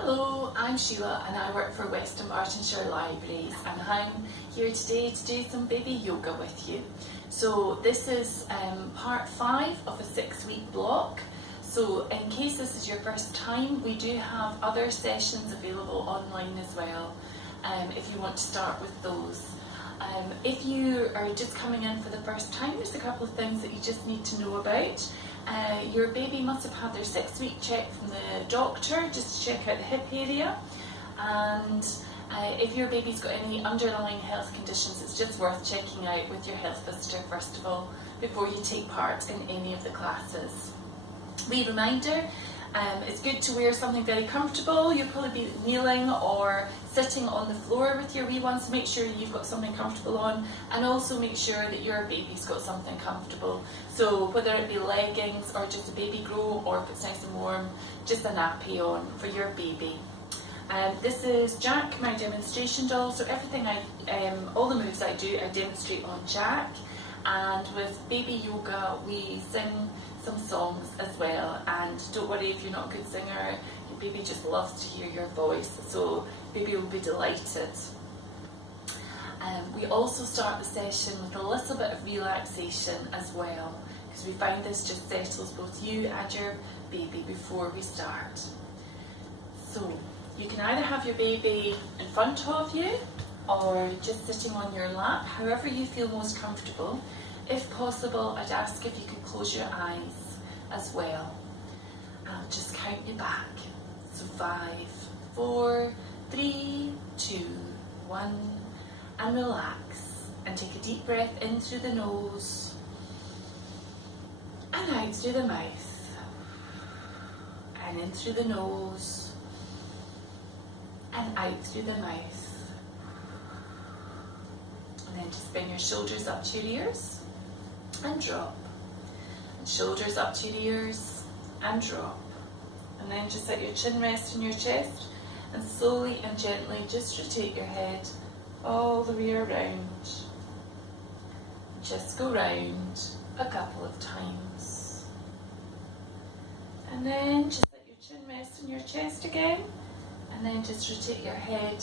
Hello, I'm Sheila and I work for West Dunbartonshire Libraries, and I'm here today to do some baby yoga with you. So this is part 5 of a 6-week block. So in case this is your first time, we do have other sessions available online as well, if you want to start with those. If you are just coming in for the first time, there's a couple of things that you just need to know about. Your baby must have had their 6-week check from the doctor just to check out the hip area, and if your baby's got any underlying health conditions, it's just worth checking out with your health visitor first of all before you take part in any of the classes. Wee reminder, it's good to wear something very comfortable. You'll probably be kneeling or sitting on the floor with your wee ones, so make sure you've got something comfortable on, and also make sure that your baby's got something comfortable. So whether it be leggings or just a baby grow, or if it's nice and warm, just a nappy on for your baby. This is Jack, my demonstration doll, so everything all the moves I do, I demonstrate on Jack. And with baby yoga, we sing some songs as well, and don't worry if you're not a good singer, your baby just loves to hear your voice, so baby will be delighted. We also start the session with a little bit of relaxation as well, because we find this just settles both you and your baby before we start. So you can either have your baby in front of you or just sitting on your lap, however you feel most comfortable. If possible, I'd ask if you could close your eyes as well. I'll just count you back. So 5, 4, 3, 2, 1, and relax. And take a deep breath in through the nose and out through the mouth. And in through the nose and out through the mouth. And then just bring your shoulders up to your ears and drop. And shoulders up to your ears and drop. And then just let your chin rest on your chest, and slowly and gently just rotate your head all the way around. Just go round a couple of times. And then just let your chin rest on your chest again, and then just rotate your head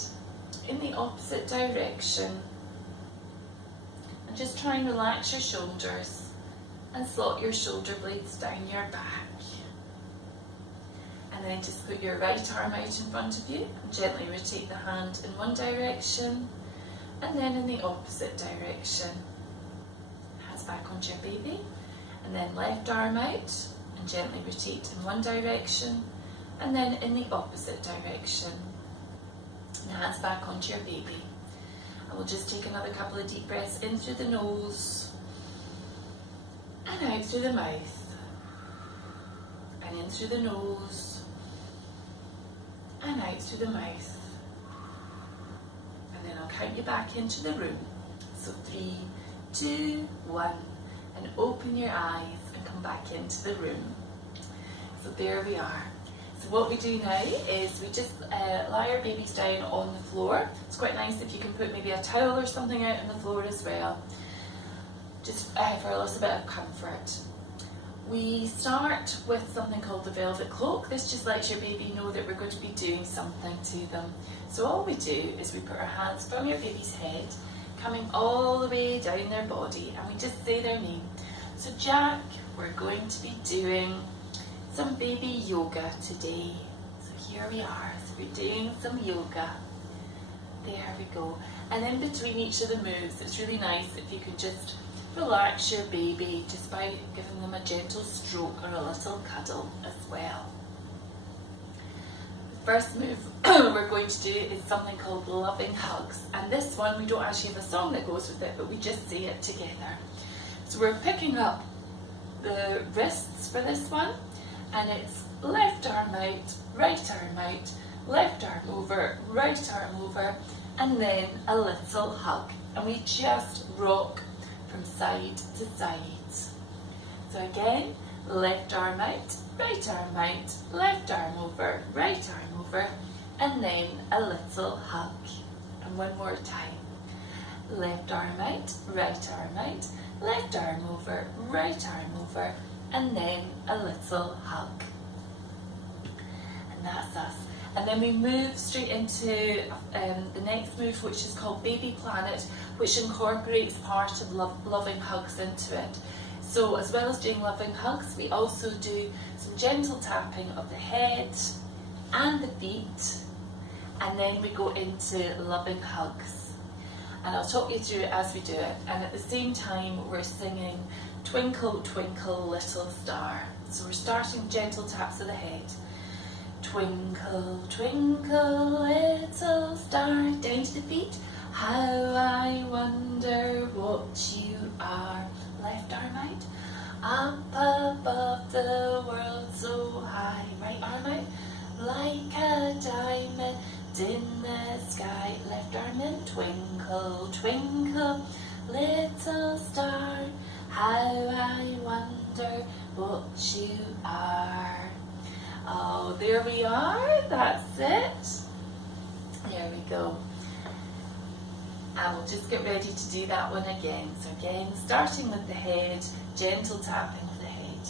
in the opposite direction. And just try and relax your shoulders and slot your shoulder blades down your back. And then just put your right arm out in front of you and gently rotate the hand in one direction and then in the opposite direction. Hands back onto your baby, and then left arm out and gently rotate in one direction and then in the opposite direction. And hands back onto your baby. And we'll just take another couple of deep breaths in through the nose and out through the mouth. And in through the nose and out through the mouth. And then I'll count you back into the room. So 3, 2, 1, and open your eyes and come back into the room. So there we are. So what we do now is we just lie our babies down on the floor. It's quite nice if you can put maybe a towel or something out on the floor as well, just for a little bit of comfort. We start with something called the velvet cloak. This just lets your baby know that we're going to be doing something to them. So all we do is we put our hands from your baby's head, coming all the way down their body, and we just say their name. So Jack, we're going to be doing some baby yoga today. So here we are. So we're doing some yoga. There we go. And in between each of the moves, it's really nice if you can just relax your baby just by giving them a gentle stroke or a little cuddle as well. The first move we're going to do is something called loving hugs. And this one, we don't actually have a song that goes with it, but we just say it together. So we're picking up the wrists for this one, and it's left arm out, right arm out, left arm over, right arm over, and then a little hug. And we just rock from side to side. So again, left arm out, right arm out, left arm over, right arm over, and then a little hug. And one more time. Left arm out, right arm out, left arm over, right arm over, and then a little hug. And that's us. And then we move straight into the next move, which is called Baby Planet, which incorporates part of loving hugs into it. So as well as doing loving hugs, we also do some gentle tapping of the head and the feet, and then we go into loving hugs. And I'll talk you through it as we do it. And at the same time, we're singing Twinkle, Twinkle, Little Star. So we're starting gentle taps of the head. Twinkle, twinkle, little star, down to the feet. How I wonder what you are. Left arm out. Up above the world so high. Right arm out. Like a diamond in the sky. Left arm in. Twinkle, twinkle, little star. How I wonder what you are. Oh, there we are. That's it. There we go. And we'll just get ready to do that one again. So again, starting with the head, gentle tapping of the head.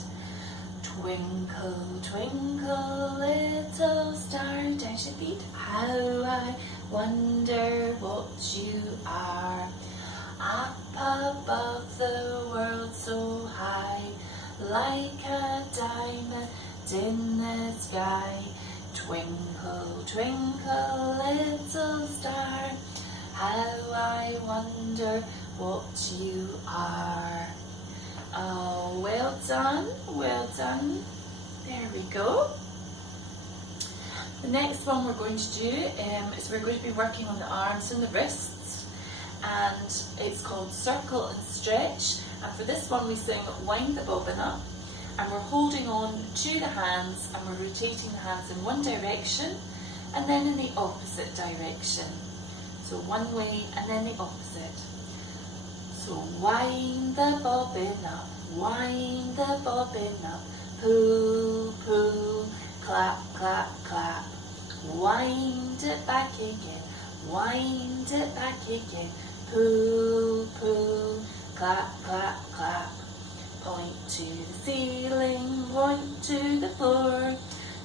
Twinkle, twinkle, little star, down to your feet. How I wonder what you are. Up above the world so high, like a diamond in the sky. Twinkle, twinkle, little star, how I wonder what you are. Oh, well done, well done. There we go. The next one we're going to do is we're going to be working on the arms and the wrists, and it's called Circle and Stretch. And for this one we sing Wind the Bobbin Up, and we're holding on to the hands and we're rotating the hands in one direction and then in the opposite direction. So one way and then the opposite. So wind the bobbin up, wind the bobbin up, pull, pull, clap, clap, clap. Wind it back again, wind it back again, pull, pull, clap, clap, clap. Point to the ceiling, point to the floor,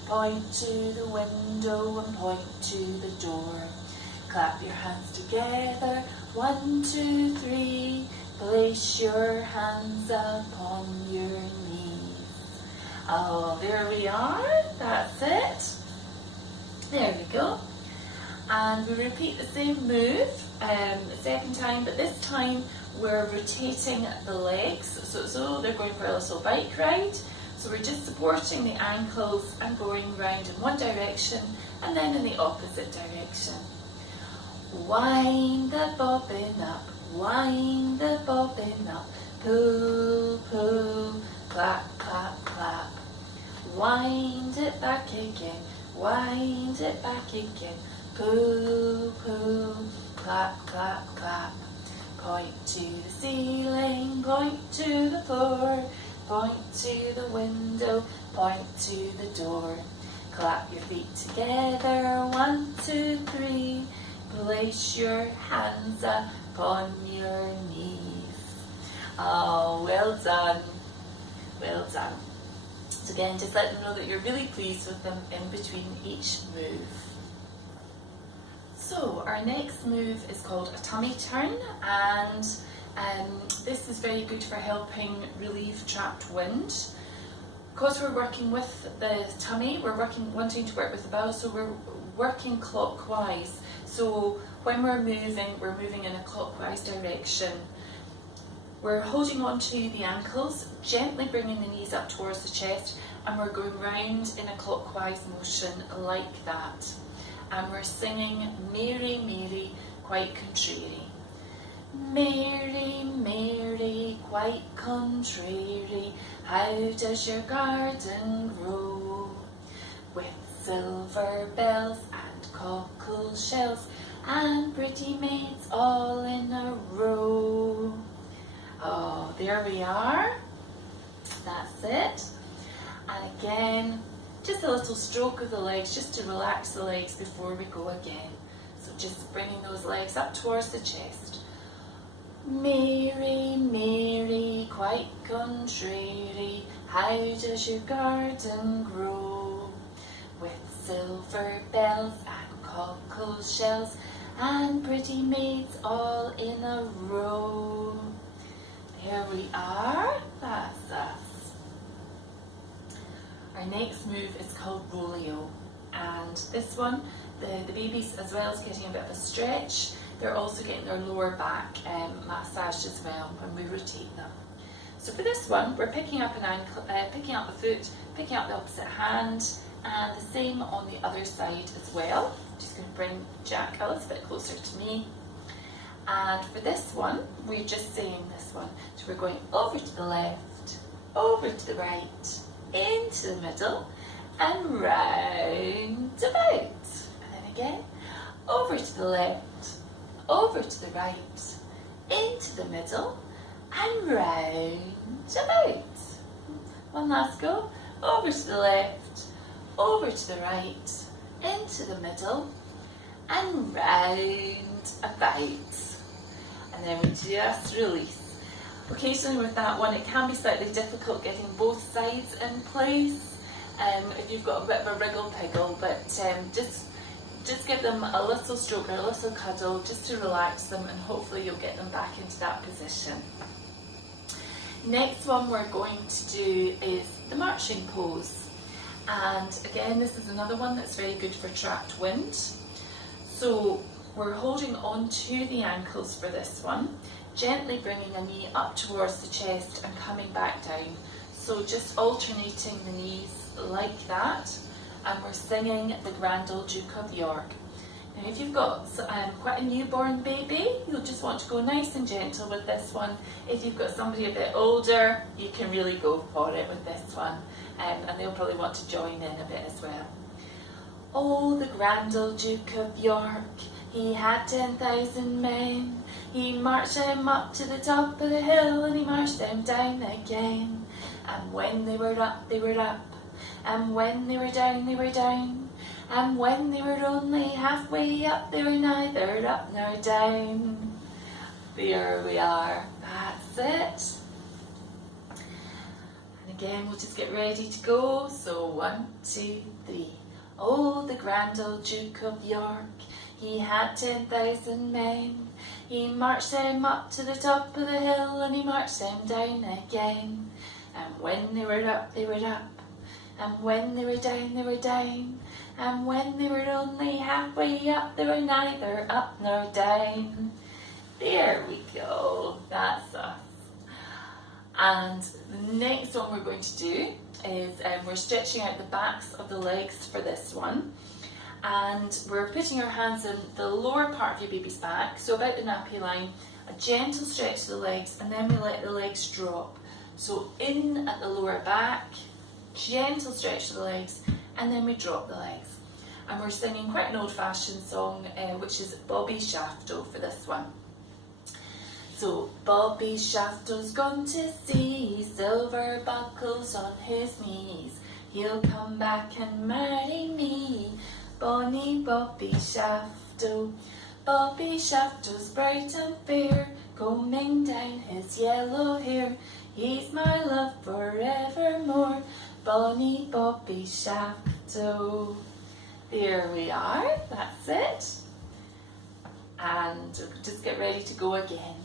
point to the window and point to the door. Clap your hands together, 1, 2, 3. Place your hands upon your knees. Oh, there we are, that's it. There we go. And we repeat the same move the second time, but this time we're rotating the legs. So they're going for a little bike ride. So we're just supporting the ankles and going round in one direction and then in the opposite direction. Wind the bobbin up, wind the bobbin up, pull, pull, clap, clap, clap. Wind it back again, wind it back again, pull, pull, clap, clap, clap. Point to the ceiling, point to the floor, point to the window, point to the door. Clap your feet together, 1, 2, 3. Place your hands upon your knees. Oh, well done. Well done. So again, just let them know that you're really pleased with them in between each move. So our next move is called a tummy turn, and this is very good for helping relieve trapped wind. Because we're working with the tummy, we're wanting to work with the bowel, so we're working clockwise. So when we're moving in a clockwise direction. We're holding on to the ankles, gently bringing the knees up towards the chest, and we're going round in a clockwise motion like that. And we're singing Mary, Mary, quite contrary. Mary, Mary, quite contrary, how does your garden grow? With silver bells and cockle shells and pretty maids all in a row. Oh, there we are. That's it. And again, just a little stroke of the legs, just to relax the legs before we go again. So just bringing those legs up towards the chest. Mary, Mary, quite contrary, how does your garden grow? With silver bells and cockle shells and pretty maids all in a row. There we are, that's us. Our next move is called Roleo, and this one, the babies, as well as getting a bit of a stretch, they're also getting their lower back massaged as well when we rotate them. So for this one, we're picking up an ankle, picking up a foot, picking up the opposite hand, and the same on the other side as well. Just going to bring Jack a little bit closer to me. And for this one, we're just saying this one. So we're going over to the left, over to the right, into the middle, and round about. And then again, over to the left, over to the right, into the middle, and round about. One last go. Over to the left, over to the right, into the middle, and round about. And then we just release. Occasionally with that one, it can be slightly difficult getting both sides in place if you've got a bit of a wriggle piggle, but just give them a little stroke or a little cuddle just to relax them, and hopefully you'll get them back into that position. Next one we're going to do is the marching pose. And again, this is another one that's very good for trapped wind. So we're holding on to the ankles for this one, gently bringing a knee up towards the chest and coming back down. So just alternating the knees like that, and we're singing the Grand Old Duke of York. Now if you've got quite a newborn baby, you'll just want to go nice and gentle with this one. If you've got somebody a bit older, you can really go for it with this one, and they'll probably want to join in a bit as well. Oh, the Grand Old Duke of York, he had 10,000 men. He marched them up to the top of the hill, and he marched them down again. And when they were up, they were up, and when they were down, they were down. And when they were only halfway up, they were neither up nor down. There we are, that's it. And again, we'll just get ready to go. So 1, 2, 3. Oh, the Grand Old Duke of York, he had 10,000 men. He marched them up to the top of the hill, and he marched them down again. And when they were up, they were up, and when they were down, they were down. And when they were only halfway up, they were neither up nor down. There we go, that's us. And the next one we're going to do is we're stretching out the backs of the legs for this one. And we're putting our hands in the lower part of your baby's back, so about the nappy line, a gentle stretch to the legs, and then we let the legs drop. So in at the lower back, gentle stretch to the legs, and then we drop the legs. And we're singing quite an old-fashioned song, which is Bobby Shafto for this one. So, Bobby Shafto's gone to sea, silver buckles on his knees. He'll come back and marry me, bonny Bobby Shafto. Bobby Shafto's bright and fair, combing down his yellow hair. He's my love forevermore, bonny Bobby Shafto. There we are, that's it. And just get ready to go again.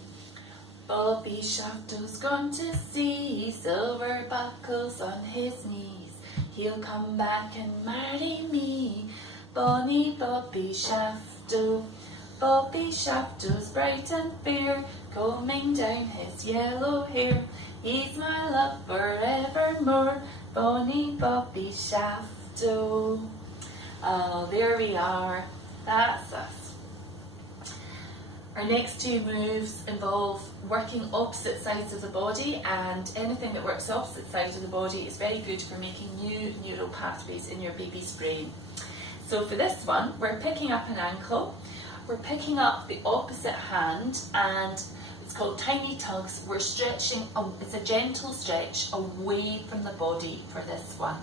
Bobby Shafto's gone to sea, silver buckles on his knees. He'll come back and marry me, bonny Bobby Shafto. Bobby Shafto's bright and fair, combing down his yellow hair. He's my love forevermore, bonny Bobby Shafto. Oh, there we are, that's us. Our next two moves involve working opposite sides of the body, and anything that works opposite sides of the body is very good for making new neural pathways in your baby's brain. So for this one, we're picking up an ankle, we're picking up the opposite hand, and it's called tiny tugs. We're stretching, it's a gentle stretch away from the body for this one.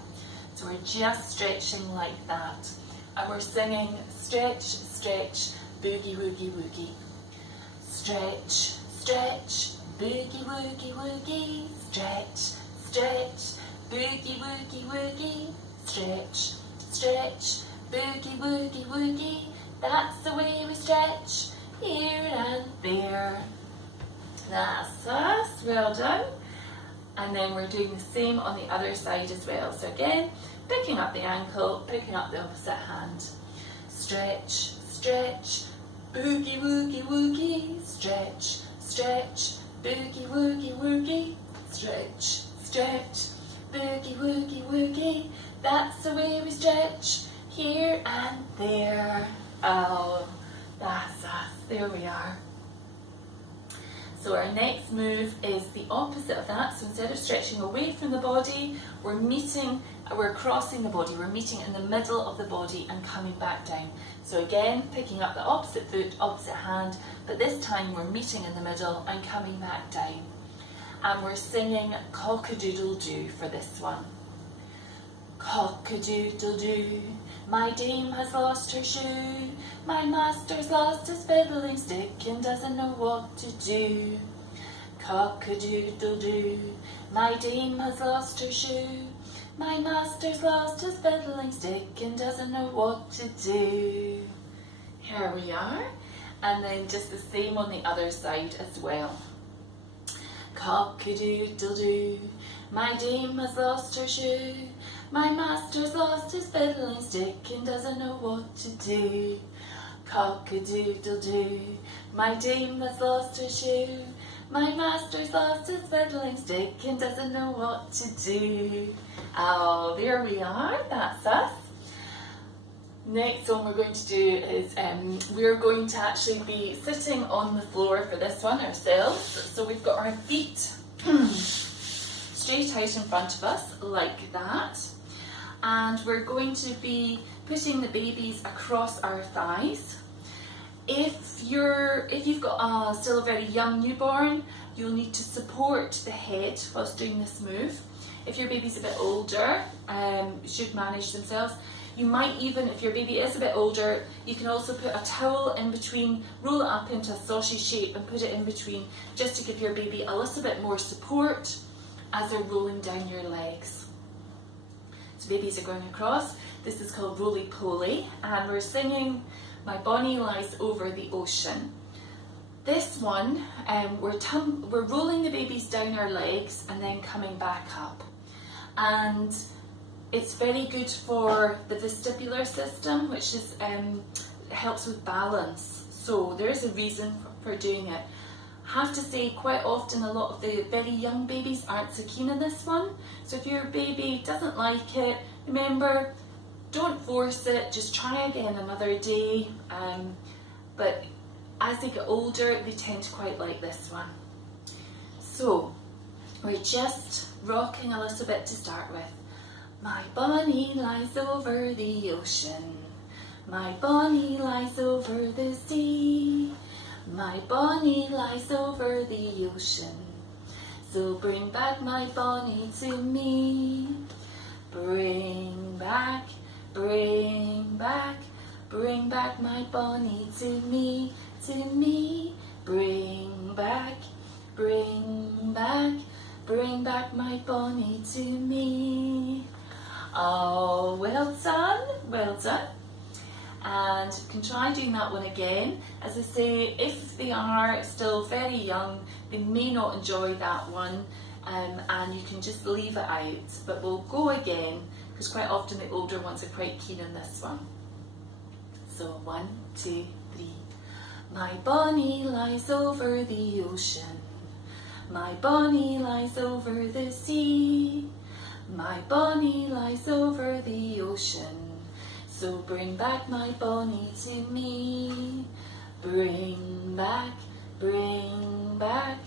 So we're just stretching like that. And we're singing stretch, stretch, boogie woogie woogie. Stretch, stretch, boogie woogie woogie. Stretch, stretch, boogie woogie woogie. Stretch, stretch, boogie, woogie, woogie. That's the way we stretch, here and there. That's us, well done. And then we're doing the same on the other side as well. So again, picking up the ankle, picking up the opposite hand. Stretch, stretch, boogie, woogie, woogie. Stretch, stretch, boogie, woogie, woogie. Stretch, stretch, boogie, woogie, woogie. That's the way we stretch, here and there. Oh, that's us. There we are. So our next move is the opposite of that. So instead of stretching away from the body, we're crossing the body. We're meeting in the middle of the body and coming back down. So again, picking up the opposite foot, opposite hand, but this time we're meeting in the middle and coming back down. And we're singing cock-a-doodle-doo for this one. Cock-a-doodle-doo, my dame has lost her shoe. My master's lost his fiddling stick and doesn't know what to do. Cock-a-doodle-doo, my dame has lost her shoe. My master's lost his fiddling stick and doesn't know what to do. Here we are. And then just the same on the other side as well. Cock-a-doodle-doo, my dame has lost her shoe. My master's lost his fiddling stick and doesn't know what to do. Cock-a-doodle-doo, my dame has lost her shoe. My master's lost his fiddling stick and doesn't know what to do. Oh, there we are, that's us. Next one we're going to do is we're going to actually be sitting on the floor for this one ourselves. So we've got our feet straight out in front of us like that. And we're going to be putting the babies across our thighs. If you've got still a very young newborn, you'll need to support the head whilst doing this move. If your baby's a bit older, should manage themselves. You might even, if your baby is a bit older, you can also put a towel in between, roll it up into a sausage shape and put it in between, just to give your baby a little bit more support as they're rolling down your legs. So babies are going across. This is called roly-poly, and we're singing My Bonnie Lies Over the Ocean. This one, we're rolling the babies down our legs and then coming back up. And it's very good for the vestibular system, which is helps with balance. So there is a reason for doing it. I have to say, quite often a lot of the very young babies aren't so keen on this one. So if your baby doesn't like it, remember, don't force it, just try again another day. But as they get older, they tend to quite like this one. So we're just rocking a little bit to start with. My Bonnie lies over the ocean. My Bonnie lies over the sea. My Bonnie lies over the ocean. So bring back my Bonnie to me. Bring back, bring back, bring back my Bonnie to me, to me. Bring back, bring back, bring back my Bonnie to me. Oh, well done, well done. And you can try doing that one again. As I say, if they are still very young, they may not enjoy that one, and you can just leave it out. But we'll go again, because quite often the older ones are quite keen on this one. So 1, 2, 3. My Bonnie lies over the ocean. My Bonnie lies over the sea. My Bonnie lies over the ocean. So bring back my Bonnie to me. Bring back, bring back,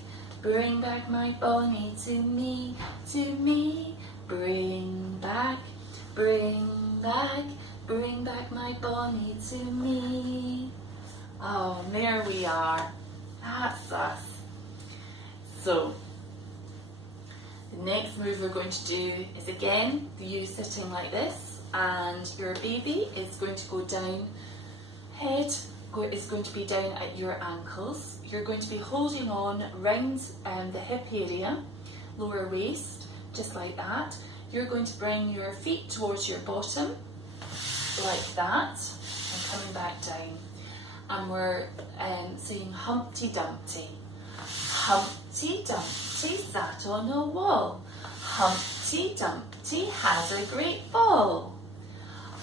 bring back my Bonnie to me, to me. Bring back, bring back, bring back my Bonnie to me. Oh, there we are. That's us. So, the next move we're going to do is again, you sitting like this. And your baby is going to go down, head is going to be down at your ankles. You're going to be holding on round the hip area, lower waist, just like that. You're going to bring your feet towards your bottom, like that and coming back down. And we're saying Humpty Dumpty. Humpty Dumpty sat on a wall. Humpty Dumpty had a great ball.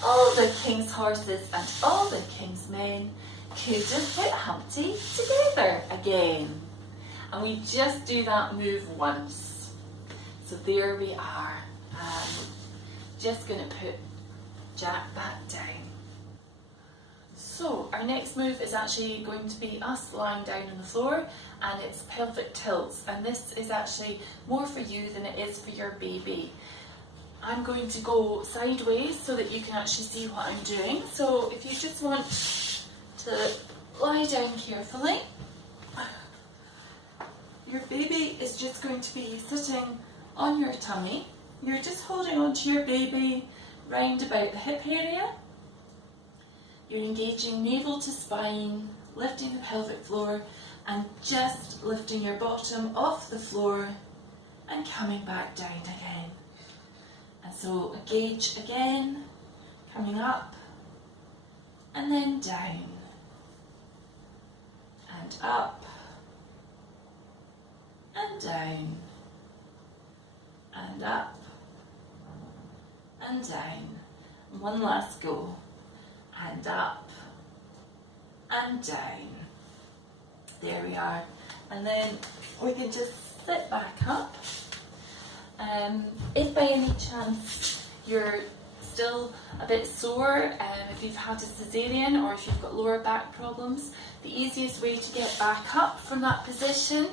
All the king's horses and all the king's men couldn't put Humpty together again. And we just do that move once. So there we are. Just going to put Jack back down. So our next move is actually going to be us lying down on the floor, and it's pelvic tilts, and this is actually more for you than it is for your baby. I'm going to go sideways so that you can actually see what I'm doing. So if you just want to lie down carefully, your baby is just going to be sitting on your tummy. You're just holding on to your baby round about the hip area. You're engaging navel to spine, lifting the pelvic floor and just lifting your bottom off the floor and coming back down again. And so engage again, coming up and then down and up and down and up and down. And one last go. And up and down. There we are. And then we can just sit back up. If by any chance you're still a bit sore, if you've had a cesarean or if you've got lower back problems, the easiest way to get back up from that position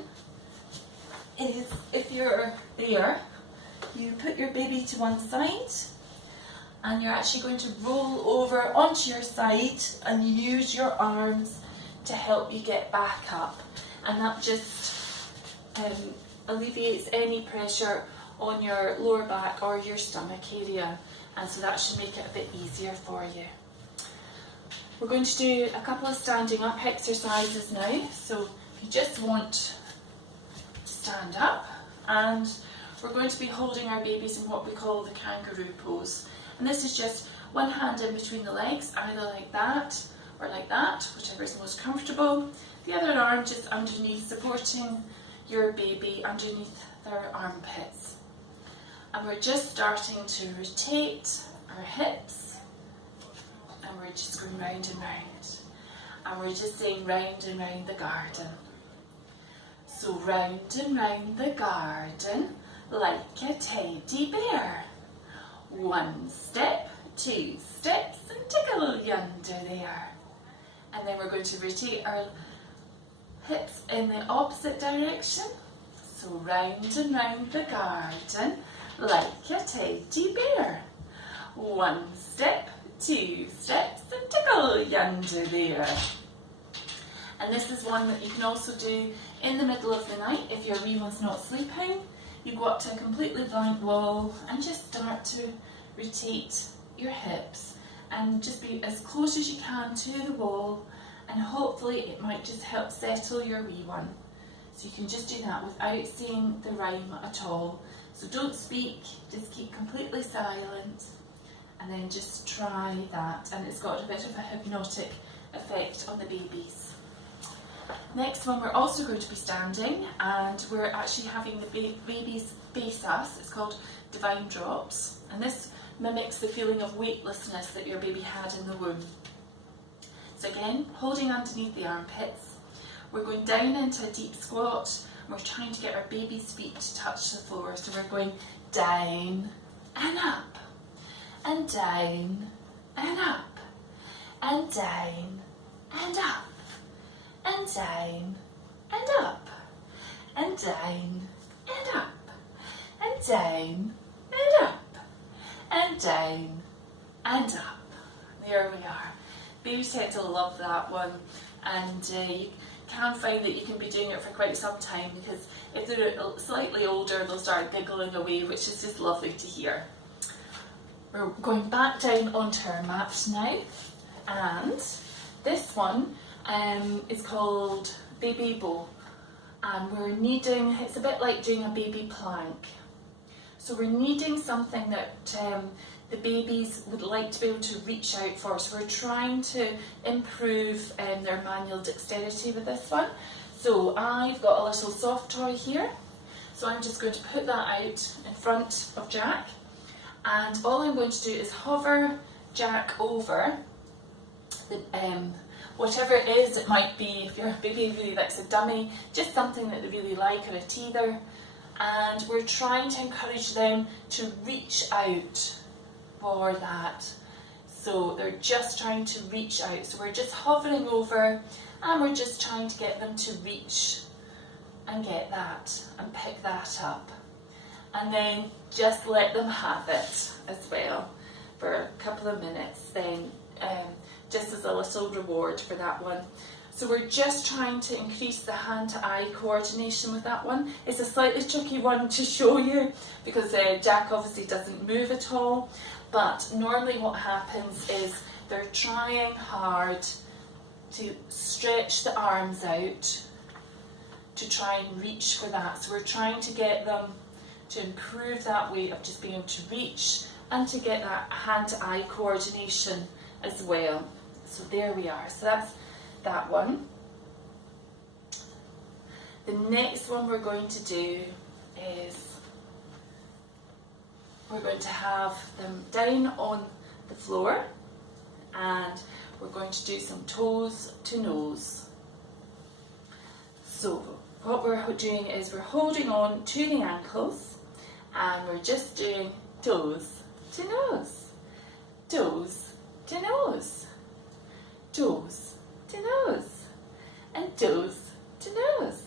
is, if you're there, you put your baby to one side and you're actually going to roll over onto your side and use your arms to help you get back up, and that just alleviates any pressure on your lower back or your stomach area, and so that should make it a bit easier for you. We're going to do a couple of standing up exercises now. So if you just want to stand up, and we're going to be holding our babies in what we call the kangaroo pose. And this is just one hand in between the legs, either like that or like that, whichever is most comfortable. The other arm just underneath, supporting your baby underneath their armpits. And we're just starting to rotate our hips, and we're just going round and round. And we're just saying round and round the garden. So round and round the garden like a teddy bear. One step, two steps, and tickle yonder there. And then we're going to rotate our hips in the opposite direction. So round and round the garden like a teddy bear. One step, two steps, and tickle yonder there. And this is one that you can also do in the middle of the night if your wee one's not sleeping. You go up to a completely blank wall and just start to rotate your hips and just be as close as you can to the wall, and hopefully it might just help settle your wee one. So you can just do that without saying the rhyme at all. So don't speak, just keep completely silent and then just try that, and it's got a bit of a hypnotic effect on the babies. Next one, we're also going to be standing, and we're actually having the babies face us. It's called Divine Drops, and this mimics the feeling of weightlessness that your baby had in the womb. So again, holding underneath the armpits, we're going down into a deep squat, and we're trying to get our baby's feet to touch the floor. So we're going down and up, and down and up, and down and up, and down and up, and down and up, and down and up, and down and up. There we are. Babies tend to love that one, and you can find that you can be doing it for quite some time, because if they're slightly older they'll start giggling away, which is just lovely to hear. We're going back down onto our mat now, and this one is called Baby Bow, and we're kneading. It's a bit like doing a baby plank. So we're kneading something that the babies would like to be able to reach out for. So we're trying to improve their manual dexterity with this one. So I've got a little soft toy here. So I'm just going to put that out in front of Jack. And all I'm going to do is hover Jack over the, whatever it is. It might be, if your baby really likes a dummy, just something that they really like, or a teether. And we're trying to encourage them to reach out for that. So they're just trying to reach out. So we're just hovering over and we're just trying to get them to reach and get that and pick that up. And then just let them have it as well for a couple of minutes, then just as a little reward for that one. So we're just trying to increase the hand-to-eye coordination with that one. It's a slightly tricky one to show you because Jack obviously doesn't move at all. But normally what happens is they're trying hard to stretch the arms out to try and reach for that. So we're trying to get them to improve that way of just being able to reach and to get that hand-to-eye coordination as well. So there we are. So that's that one. The next one we're going to do is we're going to have them down on the floor and we're going to do some toes to nose. So what we're doing is we're holding on to the ankles and we're just doing toes to nose, toes to nose, toes to nose, and toes to nose,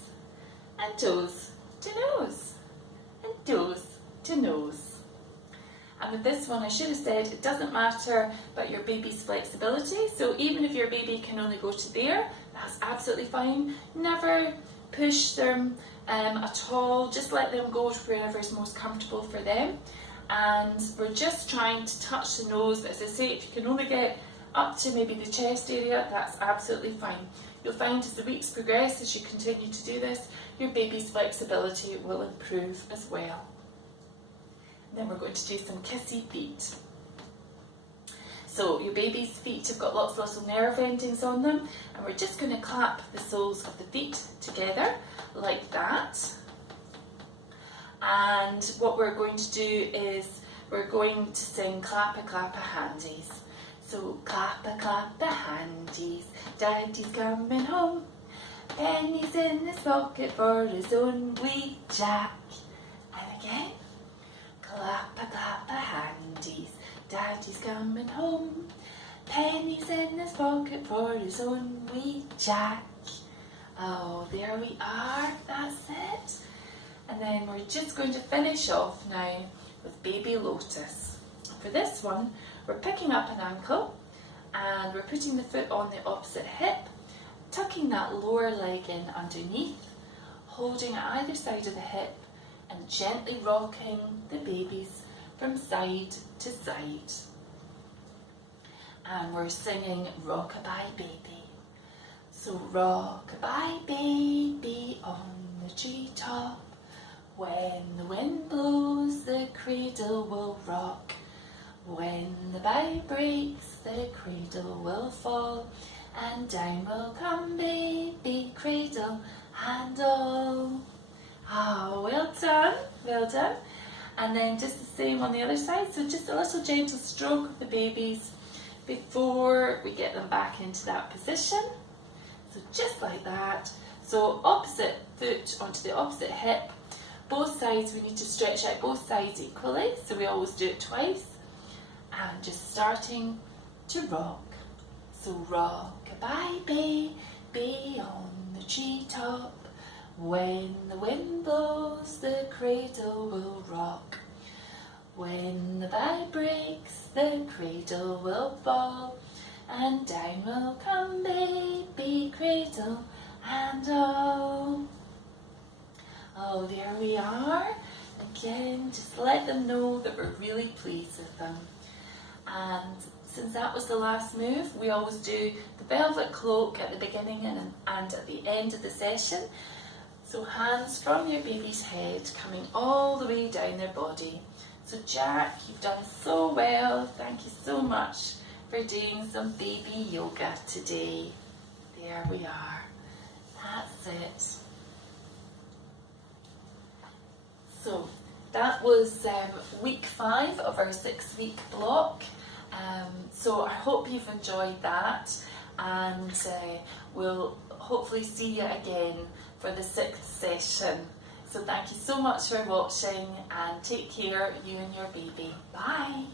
and toes to nose, and toes to nose. And with this one, I should have said it doesn't matter about your baby's flexibility. So even if your baby can only go to there, that's absolutely fine. Never push them at all. Just let them go to wherever is most comfortable for them. And we're just trying to touch the nose. But as I say, if you can only get up to maybe the chest area, that's absolutely fine. You'll find as the weeks progress, as you continue to do this, your baby's flexibility will improve as well. Then we're going to do some kissy feet. So your baby's feet have got lots of little nerve endings on them, and we're just going to clap the soles of the feet together like that. And what we're going to do is we're going to sing clappa clappa handies. So clappa clappa handies, Daddy's coming home, pennies in his pocket for his own wee Jack. And again. Clappa clappa handies, Daddy's coming home, pennies in his pocket for his own wee Jack. Oh, there we are, that's it. And then we're just going to finish off now with Baby Lotus. For this one, we're picking up an ankle and we're putting the foot on the opposite hip, tucking that lower leg in underneath, holding at either side of the hip, and gently rocking the babies from side to side. And we're singing Rockabye Baby. So rockabye baby on the treetop, when the wind blows the cradle will rock, when the bough breaks the cradle will fall, and down will come baby cradle and all. Oh, well done, well done. And then just the same on the other side, so just a little gentle stroke of the babies before we get them back into that position. So just like that. So opposite foot onto the opposite hip. Both sides, we need to stretch out both sides equally, so we always do it twice. And just starting to rock. So rock-a-bye baby on the treetop, when the wind blows, the cradle will rock. When the bough breaks, the cradle will fall, and down will come baby cradle and all. Oh, there we are. Again, just let them know that we're really pleased with them. And since that was the last move, we always do the velvet cloak at the beginning and at the end of the session. So hands from your baby's head coming all the way down their body, So Jack, you've done so well. Thank you so much for doing some baby yoga today. There we are. That's it. So that was week 5 of our 6-week block. So I hope you've enjoyed that, and we'll hopefully see you again for the 6th session. So thank you so much for watching, and take care, you and your baby. Bye.